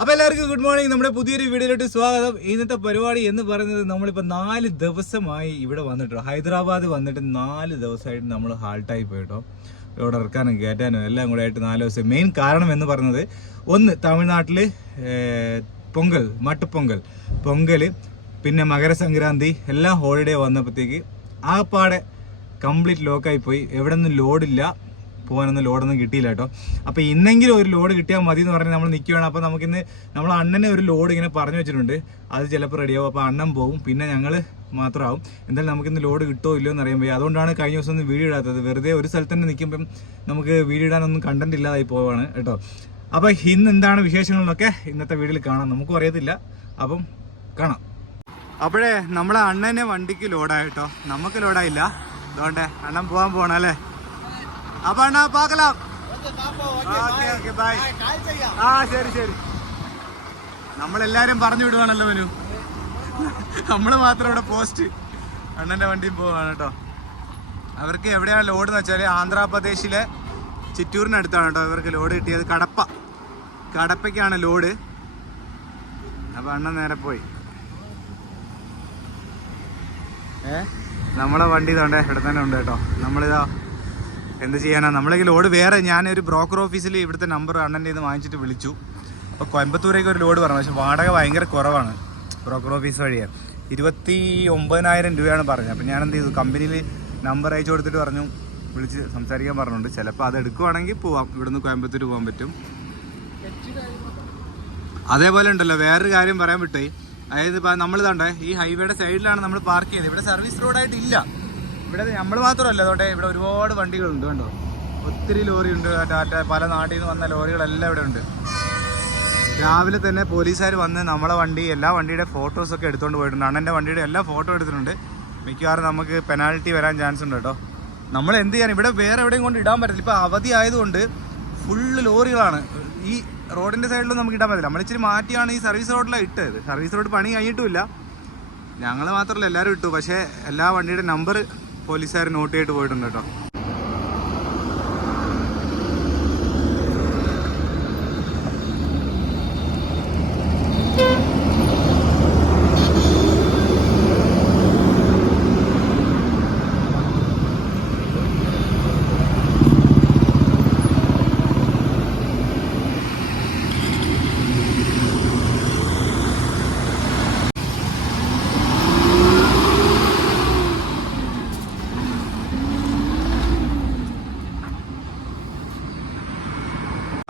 അപ്പോൾ എല്ലാവർക്കും good morning. നമ്മുടെ പുതിയൊരു വീഡിയോയിലോട്ട് സ്വാഗതം. ഇന്നത്തെ പരിപാടി എന്ന് പറയുന്നത് നമ്മളിപ്പോൾ 4 ദിവസമായി ഇവിടെ വന്നിട്ടോ. ഹൈദരാബാദ് വന്നിട്ട് 4 ദിവസമായിട്ട് നമ്മൾ ഹാൾട്ടായി പോയിട്ടോ. ഇവിടെ ഇറക്കാനും കയറ്റാനും എല്ലാം കൂടെ ആയിട്ട് 4 ദിവസം. മെയിൻ കാരണം എന്ന് പറയുന്നത് ഒന്ന് തമിഴ്നാട്ടിൽ പൊങ്കൽ, പൊങ്കൽ, പിന്നെ മകരസംക്രാന്തി എല്ലാം ഹോളിഡേ വന്നപ്പോഴത്തേക്ക് ആകപ്പാടെ കംപ്ലീറ്റ് ലോക്കായി പോയി. എവിടെ നിന്നും ലോഡില്ല, പോകാനൊന്നും ലോഡൊന്നും കിട്ടിയില്ല കേട്ടോ. അപ്പോൾ ഇന്നെങ്കിലും ഒരു ലോഡ് കിട്ടിയാൽ മതി എന്ന് പറഞ്ഞ് നമ്മൾ നിൽക്കുകയാണ്. അപ്പോൾ നമുക്കിന്ന് നമ്മൾ അണ്ണനെ ഒരു ലോഡ് ഇങ്ങനെ പറഞ്ഞു വെച്ചിട്ടുണ്ട്. അത് ചിലപ്പോൾ റെഡിയാവും. അപ്പോൾ അണ്ണൻ പോകും, പിന്നെ ഞങ്ങൾ മാത്രമാവും. എന്തായാലും നമുക്കിന്ന് ലോഡ് കിട്ടുമോ ഇല്ലയോ എന്ന് അറിയാൻ പോയി. അതുകൊണ്ടാണ് കഴിഞ്ഞ ദിവസം ഒന്നും വീഡിയോ ഇടാത്തത്. വെറുതെ ഒരു സ്ഥലത്ത് തന്നെ നിൽക്കുമ്പം നമുക്ക് വീഡിയോ ഇടാനൊന്നും കണ്ടന്റ് ഇല്ലാതായി പോവാണ് കേട്ടോ. അപ്പോൾ ഇന്ന് എന്താണ് വിശേഷങ്ങളെന്നൊക്കെ ഇന്നത്തെ വീഡിയോയിൽ കാണാം. നമുക്കും അറിയത്തില്ല, അപ്പം കാണാം. അപ്പോഴേ നമ്മളെ അണ്ണനെ വണ്ടിക്ക് ലോഡായിട്ടോ, നമുക്ക് ലോഡായില്ല. അതുകൊണ്ട് അണ്ണൻ പോകാൻ പോകണം അല്ലേ? അപ്പൊ അണ്ണാ പാക്കലാം. ബൈ. ആ ശരി. നമ്മളെല്ലാരും പറഞ്ഞു വിടുവാണല്ലോ മനു. നമ്മള് മാത്രം ഇവിടെ പോസ്റ്റ്. അണ്ണന്റെ വണ്ടിയും പോവാണ് കേട്ടോ. അവർക്ക് എവിടെയാണ് ലോഡ് എന്ന് വെച്ചാല് ആന്ധ്രാപ്രദേശിലെ ചിറ്റൂരിനടുത്താണ് കേട്ടോ ഇവർക്ക് ലോഡ് കിട്ടിയത്. കടപ്പയ്ക്കാണ് ലോഡ്. അപ്പൊ അണ്ണൻ നേരെ പോയി. നമ്മളെ വണ്ടി ഇതോണ്ടേ ഇവിടെ തന്നെ ഉണ്ട് കേട്ടോ. നമ്മളിതാ എന്ത് ചെയ്യാനാ, നമ്മളെങ്കിൽ ലോഡ് വേറെ ഞാനൊരു ബ്രോക്കർ ഓഫീസിൽ ഇവിടുത്തെ നമ്പർ അണ്ണൻ്റെ നിന്ന് വാങ്ങിച്ചിട്ട് വിളിച്ചു. അപ്പോൾ കോയമ്പത്തൂരേക്ക് ഒരു ലോഡ് പറഞ്ഞു. പക്ഷെ വാടക ഭയങ്കര കുറവാണ്. ബ്രോക്കർ ഓഫീസ് വഴിയാണ് 29,000 രൂപയാണ് പറഞ്ഞത്. അപ്പോൾ ഞാൻ എന്ത് ചെയ്തു, കമ്പനിയിൽ നമ്പർ അയച്ചു കൊടുത്തിട്ട് പറഞ്ഞു, വിളിച്ച് സംസാരിക്കാൻ പറഞ്ഞിട്ടുണ്ട്. ചിലപ്പോൾ അത് എടുക്കുവാണെങ്കിൽ പോവാം, ഇവിടുന്ന് കോയമ്പത്തൂർ പോകാൻ പറ്റും. അതേപോലെ ഉണ്ടല്ലോ വേറൊരു കാര്യം പറയാൻ വിട്ടേ. അതായത് ഇപ്പോൾ നമ്മളിതാണ്ടേ ഈ ഹൈവേയുടെ സൈഡിലാണ് നമ്മൾ പാർക്ക് ചെയ്തത്. ഇവിടെ സർവീസ് റോഡായിട്ട് ഇല്ല. ഇവിടെ നമ്മൾ മാത്രമല്ല, അതുകൊണ്ട് ഇവിടെ ഒരുപാട് വണ്ടികളുണ്ട് കണ്ടോ. ഒത്തിരി ലോറിയുണ്ട്. പല നാട്ടിൽ നിന്ന് വന്ന ലോറികളെല്ലാം ഇവിടെ ഉണ്ട്. രാവിലെ തന്നെ പോലീസുകാർ വന്ന് നമ്മളെ വണ്ടി, എല്ലാ വണ്ടിയുടെ ഫോട്ടോസൊക്കെ എടുത്തുകൊണ്ട് പോയിട്ടുണ്ട്. അണ്ണൻ്റെ വണ്ടിയുടെ എല്ലാ ഫോട്ടോ എടുത്തിട്ടുണ്ട്. മിക്കവാറും നമുക്ക് പെനാൽറ്റി വരാൻ ചാൻസ് ഉണ്ട് കേട്ടോ. നമ്മൾ എന്ത് ചെയ്യാൻ, ഇവിടെ വേറെ എവിടെയും കൊണ്ട് ഇടാൻ പറ്റില്ല. ഇപ്പോൾ അവധി ആയതുകൊണ്ട് ഫുള്ള് ലോറികളാണ്. ഈ റോഡിൻ്റെ സൈഡിലൊന്നും നമുക്ക് ഇടാൻ പറ്റില്ല. നമ്മളിച്ചിരി മാറ്റിയാണ് ഈ സർവീസ് റോഡിലാണ് ഇട്ടത്. സർവീസ് റോഡ് പണി കഴിഞ്ഞിട്ടുമില്ല. ഞങ്ങൾ മാത്രമല്ല, എല്ലാവരും ഇട്ടു. പക്ഷേ എല്ലാ വണ്ടിയുടെ നമ്പർ പോലീസുകാർ നോട്ട് ചെയ്തിട്ട് പോയിട്ടുണ്ട് കേട്ടോ.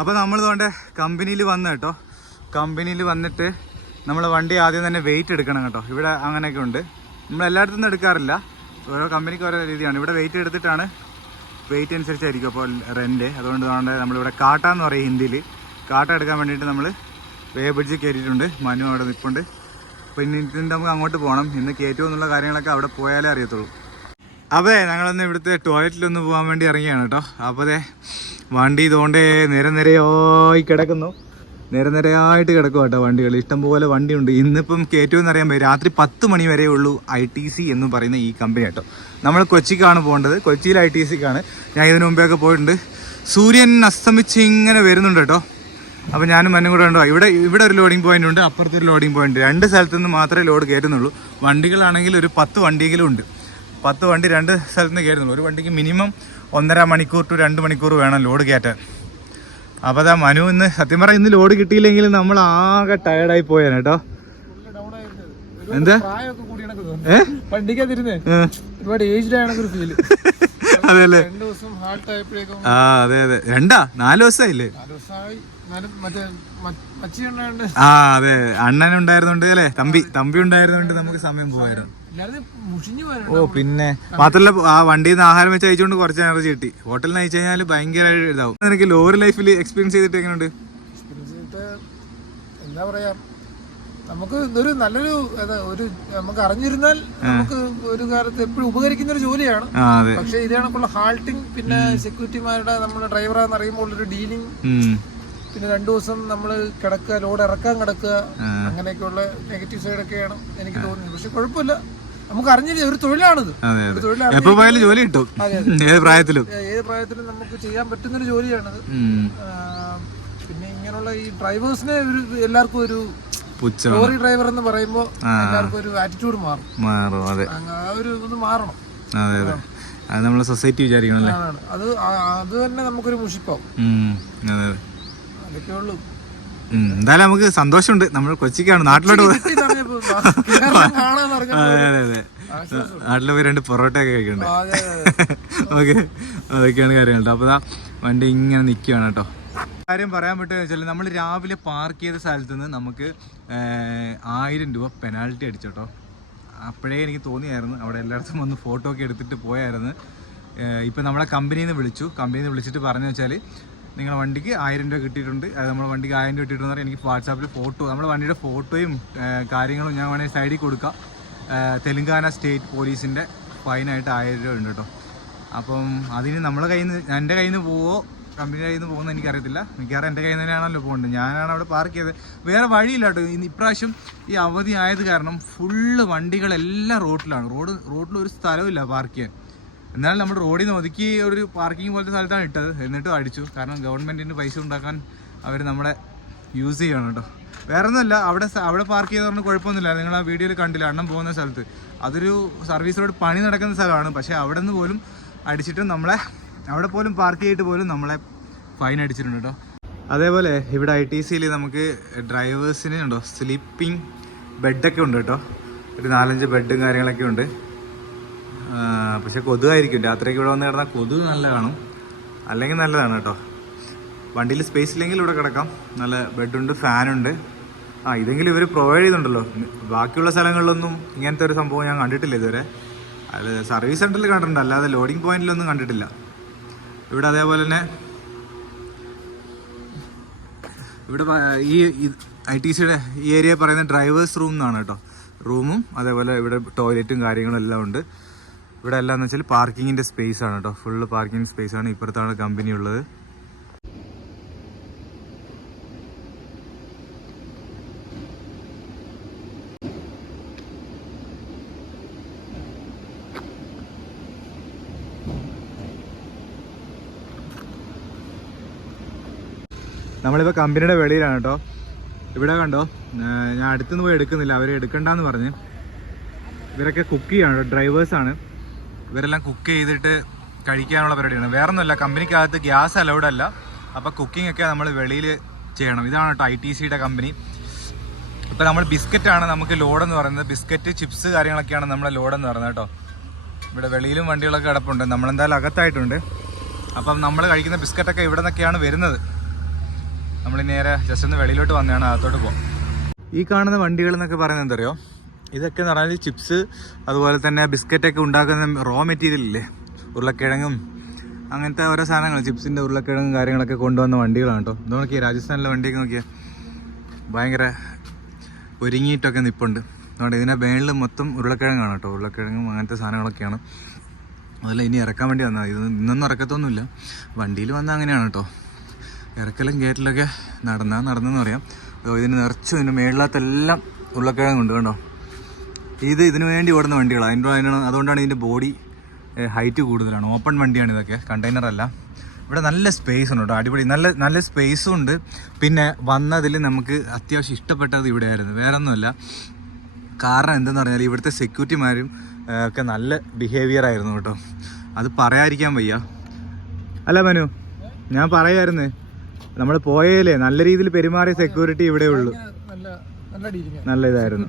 അപ്പോൾ നമ്മൾ ഇതുകൊണ്ട് കമ്പനിയിൽ വന്ന് കേട്ടോ. കമ്പനിയിൽ വന്നിട്ട് നമ്മൾ വണ്ടി ആദ്യം തന്നെ വെയിറ്റ് എടുക്കണം കേട്ടോ. ഇവിടെ അങ്ങനെയൊക്കെ ഉണ്ട്. നമ്മൾ എല്ലായിടത്തും നിന്നും എടുക്കാറില്ല, ഓരോ കമ്പനിക്ക് ഓരോ രീതിയാണ്. ഇവിടെ വെയിറ്റ് എടുത്തിട്ടാണ്, വെയിറ്റ് അനുസരിച്ചായിരിക്കും അപ്പോൾ റെൻറ്റ്. അതുകൊണ്ട് നമ്മളിവിടെ കാട്ട എന്ന് പറയും ഹിന്ദിയിൽ. കാട്ട എടുക്കാൻ വേണ്ടിയിട്ട് നമ്മൾ വേ ബ്രിഡ്ജ് കയറ്റിയിട്ടുണ്ട്. മനു അവിടെ നിൽപ്പുണ്ട്. അപ്പോൾ ഇനി നമുക്ക് അങ്ങോട്ട് പോകണം. ഇന്ന് കയറ്റുമോ എന്നുള്ള കാര്യങ്ങളൊക്കെ അവിടെ പോയാലേ അറിയത്തുള്ളൂ. അതെ, ഞങ്ങളൊന്ന് ഇവിടുത്തെ ടോയ്ലറ്റിലൊന്ന് പോകാൻ വേണ്ടി ഇറങ്ങിയാണ് കേട്ടോ. അപ്പോൾ അതെ വണ്ടി ഇതുകൊണ്ടേ നിരയായി കിടക്കുന്നു. നിരയായിട്ട് കിടക്കും കേട്ടോ വണ്ടികൾ. ഇഷ്ടംപോലെ വണ്ടിയുണ്ട്. ഇന്നിപ്പം കയറ്റുമെന്ന് അറിയാൻ പറ്റും. രാത്രി 10 മണി വരെ ഉള്ളൂ ITC എന്ന് പറയുന്ന ഈ കമ്പനി കേട്ടോ. നമ്മൾ കൊച്ചിക്കാണ് പോകേണ്ടത്. കൊച്ചിയിൽ ITCക്കാണ്. ഞാൻ ഇതിനു മുമ്പേ പോയിട്ടുണ്ട്. സൂര്യൻ അസ്തമിച്ച് ഇങ്ങനെ വരുന്നുണ്ട് കേട്ടോ. അപ്പോൾ ഞാനും മന്നും കൂടെ ഉണ്ടോ. ഇവിടെ ഒരു ലോഡിങ് പോയിന്റ് ഉണ്ട്, അപ്പുറത്തൊരു ലോഡിങ് പോയിന്റ്. 2 സ്ഥലത്തു നിന്ന് മാത്രമേ ലോഡ് കയറ്റുന്നുള്ളൂ. വണ്ടികളാണെങ്കിൽ ഒരു 10 വണ്ടിയെങ്കിലും ഉണ്ട്. 10 വണ്ടി 2 സ്ഥലത്ത് നിന്ന് കയറുന്നുള്ളൂ. ഒരു വണ്ടിക്ക് മിനിമം 1.5 മണിക്കൂർ ടു 2 മണിക്കൂർ വേണം ലോഡ് കയറ്റാൻ. അപ്പോൾ അതാ മനു ഇന്ന് സത്യം പറഞ്ഞാൽ ഇന്ന് ലോഡ് കിട്ടിയില്ലെങ്കിൽ നമ്മൾ ആകെ ടയർഡായി പോയാണ് കേട്ടോ. എന്താ അതെല്ലേ? ആ അതെ 4 ദിവസമായില്ലേ? ആ അതെ, അണ്ണനുണ്ടായിരുന്നുണ്ട് അല്ലേ, തമ്പി ഉണ്ടായിരുന്നുണ്ട്. നമുക്ക് സമയം പോകായിരുന്നു. ഓ പിന്നെ മാത്രല്ല, ആ വണ്ടിയിൽ നിന്ന് ആഹാരം വെച്ച് അയച്ചുകൊണ്ട് കുറച്ച് എനർജി കിട്ടി. ഹോട്ടലിൽ നിന്ന് അയച്ചു കഴിഞ്ഞാൽ ഭയങ്കര ഇതാവും. നിനക്ക് ലോറി ലൈഫിൽ എക്സ്പീരിയൻസ് ചെയ്തിട്ട് എങ്ങനെയുണ്ട്? എന്താ പറയാ, നമുക്ക് ഇതൊരു നല്ലൊരു നമുക്ക് അറിഞ്ഞിരുന്നാൽ നമുക്ക് ഒരു കാലത്ത് എപ്പോഴും ഉപകരിക്കുന്ന ഒരു ജോലിയാണ്. പക്ഷെ ഇത് കണക്കുള്ള ഹാൾട്ടിങ്, പിന്നെ സെക്യൂരിറ്റിമാരുടെ നമ്മുടെ ഡ്രൈവറാന്ന് അറിയുമ്പോൾ ഒരു ഡീലിംഗ്, പിന്നെ 2 ദിവസം നമ്മൾ കിടക്കുക, ലോഡ് ഇറക്കാൻ കിടക്കുക, അങ്ങനെയൊക്കെയുള്ള നെഗറ്റീവ് സൈഡൊക്കെയാണ് എനിക്ക് തോന്നുന്നത്. പക്ഷെ കുഴപ്പമില്ല, നമുക്ക് അറിഞ്ഞില്ല, ഒരു തൊഴിലാണിത്. ജോലി കിട്ടും ഏത് പ്രായത്തിലും നമുക്ക് ചെയ്യാൻ പറ്റുന്നൊരു ജോലിയാണിത്. പിന്നെ അങ്ങനെയുള്ള ഈ ഡ്രൈവേഴ്സിനെ എല്ലാവർക്കും ഒരു പുച്ഛം ലോറി ഡ്രൈവർ എന്ന് പറയുമ്പോൾ എല്ലാവർക്കും ഒരു ആറ്റിറ്റ്യൂഡ് മാറും. അതെ, ആ ഒരു ഇത് മാറണം. അതെ അതെ, അത് നമ്മളെ സൊസൈറ്റി വിചാരിക്കണല്ലേ. അത് തന്നെ നമുക്കൊരു മുഷിപ്പാവും. അതെ, അതൊക്കെ ഉള്ളൂ. എന്തായാലും നമുക്ക് സന്തോഷമുണ്ട്. നമ്മൾ കൊച്ചിക്കാണ്, നാട്ടിലോട്ട് നാട്ടിൽ പോയി 2 പൊറോട്ട ഒക്കെ കഴിക്കണ്ടേ. ഓക്കെ, അതൊക്കെയാണ് കാര്യങ്ങൾ. അപ്പോൾ വണ്ടി ഇങ്ങനെ നിൽക്കുകയാണ് കേട്ടോ. കാര്യം പറയാൻ പറ്റുക വെച്ചാൽ നമ്മൾ രാവിലെ പാർക്ക് ചെയ്ത സ്ഥലത്ത് നിന്ന് നമുക്ക് 1000 രൂപ പെനാൽറ്റി അടിച്ചു കേട്ടോ. അപ്പോഴേ എനിക്ക് തോന്നിയായിരുന്നു, അവിടെ എല്ലായിടത്തും വന്ന് ഫോട്ടോ ഒക്കെ എടുത്തിട്ട് പോയായിരുന്നു. ഇപ്പം നമ്മളെ കമ്പനിയിൽ നിന്ന് വിളിച്ചിട്ട് പറഞ്ഞു വെച്ചാൽ നിങ്ങളുടെ വണ്ടിക്ക് 1000 രൂപ കിട്ടിയിട്ടുണ്ട്. അത് നമ്മുടെ വണ്ടിക്ക് 1000 രൂപ കിട്ടിയിട്ടുണ്ട്. എനിക്ക് വാട്സാപ്പിൽ ഫോട്ടോ, നമ്മുടെ വണ്ടിയുടെ ഫോട്ടോയും കാര്യങ്ങളും ഞാൻ വേണമെങ്കിൽ സൈഡിൽ കൊടുക്കാം. തെലുങ്കാന സ്റ്റേറ്റ് പോലീസിൻ്റെ ഫൈനായിട്ട് 1000 രൂപ ഉണ്ട് കേട്ടോ. അപ്പം അതിന് നമ്മളെ കയ്യിൽ നിന്ന്, എൻ്റെ കയ്യിൽ നിന്ന് പോവോ കമ്പനിയുടെ കയ്യിൽ നിന്ന് പോകുന്നത് എനിക്കറിയത്തില്ല. മിക്കവാറും എൻ്റെ കയ്യിൽ നിന്ന് തന്നെയാണല്ലോ പോകുന്നത്. ഞാനാണ് അവിടെ പാർക്ക് ചെയ്തത്. വേറെ വഴിയില്ല കേട്ടോ. ഇപ്രാവശ്യം ഈ അവധി ആയത് കാരണം ഫുള്ള് വണ്ടികളെല്ലാം റോഡിലാണ്. റോഡിൽ ഒരു സ്ഥലമില്ല പാർക്ക് ചെയ്യാൻ. എന്നാലും നമ്മൾ റോഡിൽ നിന്ന് ഒതുക്കി ഒരു പാർക്കിംഗ് പോലത്തെ സ്ഥലത്താണ് ഇട്ടത്. എന്നിട്ടും അടിച്ചു. കാരണം ഗവൺമെൻറ്റിന് പൈസ ഉണ്ടാക്കാൻ അവർ നമ്മളെ യൂസ് ചെയ്യണം കേട്ടോ. വേറെ ഒന്നുമല്ല, അവിടെ പാർക്ക് ചെയ്ത് പറഞ്ഞാൽ കുഴപ്പമൊന്നുമില്ല. നിങ്ങൾ ആ വീഡിയോയിൽ കണ്ടില്ല, അണ്ണം പോകുന്ന സ്ഥലത്ത്. അതൊരു സർവീസ് റോഡ് പണി നടക്കുന്ന സ്ഥലമാണ്. പക്ഷേ അവിടെ നിന്ന് പോലും അടിച്ചിട്ട് നമ്മളെ, അവിടെ പോലും പാർക്ക് ചെയ്തിട്ട് പോലും നമ്മളെ ഫൈൻ അടിച്ചിട്ടുണ്ട് കേട്ടോ. അതേപോലെ ഇവിടെ ITCയിൽ നമുക്ക് ഡ്രൈവേഴ്സിന് ഉണ്ടോ സ്ലീപ്പിംഗ് ബെഡൊക്കെ ഉണ്ട് കേട്ടോ. ഒരു 4-5 ബെഡും കാര്യങ്ങളൊക്കെ ഉണ്ട്. പക്ഷെ കൊതുകായിരിക്കും. രാത്രിയൊക്കെ ഇവിടെ വന്ന് കിടന്നാൽ കൊതുക് നല്ല കാണും. അല്ലെങ്കിൽ നല്ലതാണ് കേട്ടോ. വണ്ടിയിൽ സ്പേസ് ഇല്ലെങ്കിൽ ഇവിടെ കിടക്കാം. നല്ല ബെഡുണ്ട്, ഫാനുണ്ട്. ഇതെങ്കിലും ഇവർ പ്രൊവൈഡ് ചെയ്യുന്നുണ്ടല്ലോ. ബാക്കിയുള്ള സ്ഥലങ്ങളിലൊന്നും ഇങ്ങനത്തെ ഒരു സംഭവം ഞാൻ കണ്ടിട്ടില്ല ഇതുവരെ. അത് സർവീസ് സെൻറ്ററിൽ കണ്ടിട്ടുണ്ട്, അല്ലാതെ ലോഡിംഗ് പോയിന്റിലൊന്നും കണ്ടിട്ടില്ല. ഇവിടെ അതേപോലെ തന്നെ ഇവിടെ ഈ ITCയുടെ ഈ ഏരിയ പറയുന്ന ഡ്രൈവേഴ്സ് റൂം എന്നാണ് കേട്ടോ. റൂമും അതേപോലെ ഇവിടെ ടോയ്ലറ്റും കാര്യങ്ങളും എല്ലാം ഉണ്ട്. ഇവിടെ എല്ലാം എന്ന് വെച്ചാൽ പാർക്കിങ്ങിൻ്റെ സ്പേസ് ആണ് കേട്ടോ. ഫുള്ള് പാർക്കിംഗ് സ്പേസ് ആണ്. ഇപ്പുറത്താണ് കമ്പനി ഉള്ളത്. നമ്മളിപ്പോൾ കമ്പനിയുടെ വെളിയിലാണ് കേട്ടോ. ഇവിടെ കണ്ടോ, ഞാൻ അടുത്തുനിന്ന് പോയി എടുക്കുന്നില്ല, അവർ എടുക്കണ്ടെന്ന് പറഞ്ഞ്. ഇവരൊക്കെ കുക്ക് ചെയ്യാണ്, ഡ്രൈവേഴ്സാണ്. ഇവരെല്ലാം കുക്ക് ചെയ്തിട്ട് കഴിക്കാനുള്ള പരിപാടിയാണ്. വേറെ ഒന്നുമല്ല, കമ്പനിക്കകത്ത് ഗ്യാസ് അലൗഡ് അല്ല. അപ്പോൾ കുക്കിംഗ് ഒക്കെ നമ്മൾ വെളിയിൽ ചെയ്യണം. ഇതാണ് കേട്ടോ ITCയുടെ കമ്പനി. ഇപ്പോൾ നമ്മൾ ബിസ്ക്കറ്റാണ് നമുക്ക് ലോഡെന്ന് പറയുന്നത്. ബിസ്ക്കറ്റ്, ചിപ്സ് കാര്യങ്ങളൊക്കെയാണ് നമ്മളെ ലോഡെന്ന് പറയുന്നത് കേട്ടോ. ഇവിടെ വെളിയിലും വണ്ടികളൊക്കെ കിടപ്പുണ്ട്. നമ്മളെന്തായാലും അകത്തായിട്ടുണ്ട്. അപ്പം നമ്മൾ കഴിക്കുന്ന ബിസ്ക്കറ്റൊക്കെ ഇവിടെ നിന്നൊക്കെയാണ് വരുന്നത്. നമ്മൾ നേരെ ജസ്റ്റ് ഒന്ന് വെളിയിലോട്ട് വന്നതാണ്, അകത്തോട്ട് പോകാം. ഈ കാണുന്ന വണ്ടികൾ എന്നൊക്കെ പറയുന്നത് എന്തറിയോ, ഇതൊക്കെ എന്ന് പറഞ്ഞാൽ ചിപ്സ് അതുപോലെ തന്നെ ബിസ്ക്കറ്റൊക്കെ ഉണ്ടാക്കുന്ന റോ മെറ്റീരിയൽ ഇല്ലേ, ഉരുളക്കിഴങ്ങും അങ്ങനത്തെ ഓരോ സാധനങ്ങൾ, ചിപ്സിൻ്റെ ഉരുളക്കിഴങ്ങും കാര്യങ്ങളൊക്കെ കൊണ്ടുവന്ന വണ്ടികളാണ് കേട്ടോ. ഇത് നോക്കിയാൽ രാജസ്ഥാനിലെ വണ്ടിയൊക്കെ നോക്കിയാൽ ഭയങ്കര ഒരുങ്ങിയിട്ടൊക്കെ നിൽപ്പുണ്ട്. അതുകൊണ്ട് ഇതിൻ്റെ മേളിൽ മൊത്തം ഉരുളക്കിഴങ്ങാണ് കേട്ടോ. ഉരുളക്കിഴങ്ങും അങ്ങനത്തെ സാധനങ്ങളൊക്കെയാണ്. അതല്ല ഇനി ഇറക്കാൻ വേണ്ടി വന്നാൽ ഇത് ഇന്നൊന്നും ഇറക്കത്തൊന്നുമില്ല. വണ്ടിയിൽ വന്നാൽ അങ്ങനെയാണ് കേട്ടോ. ഇറക്കലും കയറ്റലൊക്കെ നടന്നെന്ന് പറയാം. ഇതിന് നിറച്ചും ഇതിൻ്റെ മേളിലത്തെല്ലാം ഉരുളക്കിഴങ്ങുണ്ട് കണ്ടോ. ഇതിനു വേണ്ടി ഓടുന്ന വണ്ടികളാണ്. അതുകൊണ്ടാണ് ഇതിൻ്റെ ബോഡി ഹൈറ്റ് കൂടുതലാണ്. ഓപ്പൺ വണ്ടിയാണ് ഇതൊക്കെ, കണ്ടെയ്നർ അല്ല. ഇവിടെ നല്ല സ്പേസ് ഉണ്ട് കേട്ടോ, അടിപൊളി നല്ല സ്പേസും ഉണ്ട്. പിന്നെ വന്നതിൽ നമുക്ക് അത്യാവശ്യം ഇഷ്ടപ്പെട്ടത് ഇവിടെയായിരുന്നു. വേറെ ഒന്നുമല്ല, കാരണം എന്തെന്ന് പറഞ്ഞാൽ ഇവിടുത്തെ സെക്യൂരിറ്റിമാരും ഒക്കെ നല്ല ബിഹേവിയർ ആയിരുന്നു കേട്ടോ. അത് പറയാതിരിക്കാൻ വയ്യ. അല്ല മനു, ഞാൻ പറയുമായിരുന്നു, നമ്മൾ പോയതിലേ നല്ല രീതിയിൽ പെരുമാറിയ സെക്യൂരിറ്റി ഇവിടെ ഉള്ളൂ. നല്ല ഇതായിരുന്നു.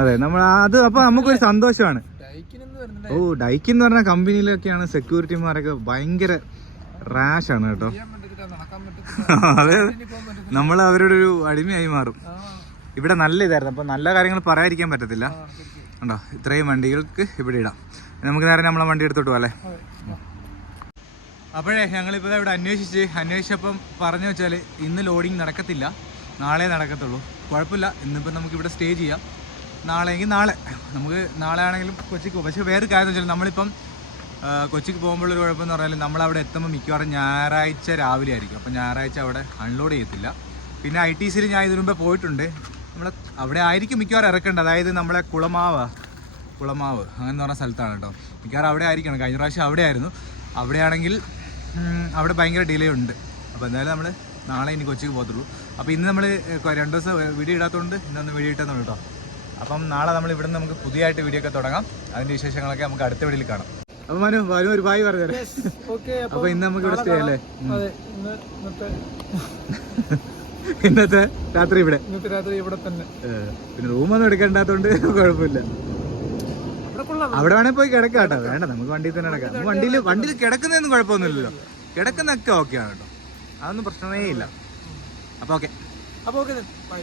അതെ, നമ്മൾ അത് അപ്പൊ നമുക്കൊരു സന്തോഷമാണ്. ഡൈക്കിൻ എന്ന് പറഞ്ഞ കമ്പനിയിലൊക്കെയാണ് സെക്യൂരിറ്റിമാരൊക്കെ ഭയങ്കര റാഷാണ് കേട്ടോ. അതെ, നമ്മൾ അവരുടെ ഒരു അടിമയായി മാറും. ഇവിടെ നല്ല ഇതായിരുന്നു. അപ്പൊ നല്ല കാര്യങ്ങൾ പറയാതിരിക്കാൻ പറ്റത്തില്ല. ഉണ്ടോ, ഇത്രയും വണ്ടികൾക്ക് ഇവിടെ ഇടാം. നമുക്ക് നേരെ നമ്മളെ വണ്ടി എടുത്തോട്ട് പോകാം അല്ലേ. അപ്പോഴേ ഞങ്ങളിപ്പോൾ ഇവിടെ അന്വേഷിച്ചപ്പം പറഞ്ഞു വെച്ചാൽ ഇന്ന് ലോഡിങ് നടക്കത്തില്ല, നാളെ നടക്കത്തുള്ളൂ. കുഴപ്പമില്ല, ഇന്നിപ്പോൾ നമുക്കിവിടെ സ്റ്റേ ചെയ്യാം. നാളെയെങ്കിൽ നാളെ, നമുക്ക് നാളെ ആണെങ്കിലും കൊച്ചിക്ക് പോകും. പക്ഷേ വേറെ കാര്യം വെച്ചാൽ നമ്മളിപ്പം കൊച്ചിക്ക് പോകുമ്പോഴൊരു കുഴപ്പമെന്ന് പറഞ്ഞാൽ നമ്മളവിടെ എത്തുമ്പോൾ മിക്കവാറും ഞായറാഴ്ച രാവിലെ ആയിരിക്കും. അപ്പോൾ ഞായറാഴ്ച അവിടെ അൺലോഡ് ചെയ്യത്തില്ല. പിന്നെ ITCയിൽ ഞാൻ ഇതിനു മുമ്പേ പോയിട്ടുണ്ട്. നമ്മൾ അവിടെ ആയിരിക്കും മിക്കവാറും ഇറക്കേണ്ടത്. അതായത് നമ്മളെ കുളമാവ് അങ്ങനെ പറഞ്ഞ സ്ഥലത്താണ് കേട്ടോ. മിക്കവാറും അവിടെ ആയിരിക്കണം. കഴിഞ്ഞ പ്രാവശ്യം അവിടെ ആയിരുന്നു. അവിടെയാണെങ്കിൽ അവിടെ ഭയങ്കര ഡിലേ ഉണ്ട്. അപ്പോൾ എന്തായാലും നമ്മൾ നാളെ ഇനി കൊച്ചിക്ക് പോകത്തുള്ളൂ. അപ്പോൾ ഇന്ന് നമ്മൾ 2 ദിവസം വീഡിയോ ഇടാത്തതുകൊണ്ട് ഇന്നൊന്ന് വീഡിയോ ഇട്ടെന്നുള്ളൂ കേട്ടോ. അപ്പം നാളെ നമ്മൾ ഇവിടെ നിന്ന് നമുക്ക് പുതിയതായിട്ട് വീഡിയോ ഒക്കെ തുടങ്ങാം. അതിൻ്റെ വിശേഷങ്ങളൊക്കെ നമുക്ക് അടുത്ത വീഡിയോയിൽ കാണാം. അപ്പം മനു ഒരു ബായ് പറഞ്ഞത്. അപ്പോൾ ഇന്ന് നമുക്ക് ഇവിടെ സ്റ്റേ അല്ലേ? ഇന്നത്തെ രാത്രി ഇവിടെ തന്നെ. പിന്നെ റൂമൊന്നും എടുക്കേണ്ടാത്തോണ്ട് കുഴപ്പമില്ല. അവിടെ വേണേൽ പോയി കിടക്കാം കേട്ടോ. വേണ്ട, നമുക്ക് വണ്ടിയിൽ തന്നെ കിടക്കാം. നമുക്ക് വണ്ടിയിൽ കിടക്കുന്നതൊന്നും കുഴപ്പമൊന്നുമില്ലല്ലോ. കിടക്കുന്നൊക്കെ ഓക്കെയാണ് കേട്ടോ, അതൊന്നും പ്രശ്നമേ ഇല്ല. അപ്പോൾ ഓക്കെ. അപ്പോൾ ഓക്കെ, ബൈ.